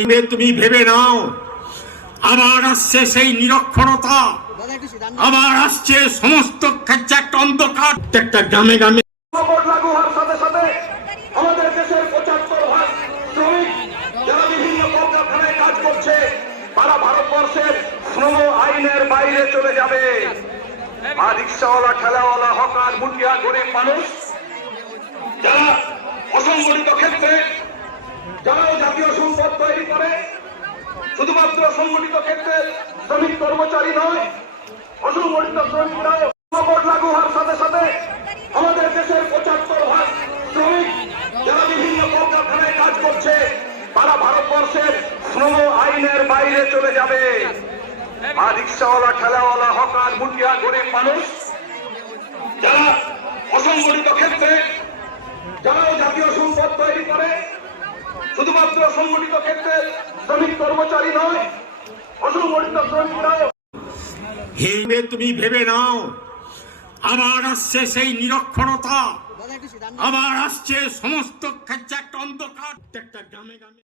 হিমে তুমি ভেবে নাও। আবার আসছে সেই নিরক্ষরতা। আবার আসছে সমস্ত অন্ধকার। একটা গ্রামে গ্রামে আইনের বাইরে চলে যাবে। রিক্সাওয়ালা গরিব মানুষ যারা অসংগঠিত ক্ষেত্রে শুধুমাত্র সংগঠিত ক্ষেত্রে শ্রমিক কর্মচারী নয়, অসংগঠিত শ্রমিকরাও লাগু হওয়ার সাথে সাথে আমাদের দেশের পঁচাত্তর ভাগ শ্রমিক যারা বিভিন্ন কলকারখানায় কাজ করছে, তারা ভারতবর্ষের শ্রম আইনের বাইরে চলে যাবে। আর রিক্সাওয়ালা, ঠেলাওয়ালা, হকার মুটিয়া গরিব মানুষ যারা অসংগঠিত ক্ষেত্রে শুধুমাত্র সংগঠিত ক্ষেত্রে শ্রমিক কর্মচারী নয়, অসংগঠিত শ্রমিকরাও। তুমি ভেবে নাও, আবার আসছে সেই নিরক্ষরতা, আবার আসছে সমস্ত ক্ষেত্রে একটা অন্ধকার একটা গ্রামে গ্রামে।